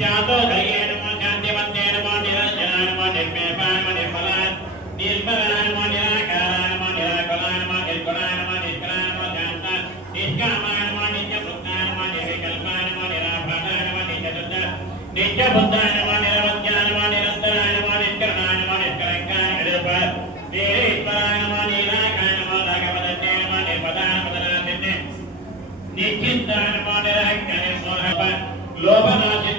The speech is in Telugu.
శాంతో దయే నమో శాంతివంతే నమో నిరంజనాయ నమో నిర్మేపాయ నమో నిర్మలాయ నిర్మలాయ నమో నిరాకారాయ నమో నిరాకులాయ నమో నిర్గుణాయ నమో నిష్కలాయ నమో శాంత నిష్కామాయ నమో నిత్యబుద్ధాయ నమో నిర్వికల్పాయ నమో నిరాభాసాయ నమో నిత్యబుద్ధాయ నమో నిరవధ్యాయ నమో నిరంతరాయ నమో నిష్కరణాయ నమో నిష్కలంకాయ నిరూపాయ నీరేశ్వరాయ నమో నీలాకాయ నమో రాఘవదత్తే నమో నిర్పదాయ పదనాథిన్నే నిశ్చిత్తాయ నమో నిరహంకాయ నమో లోభనాశి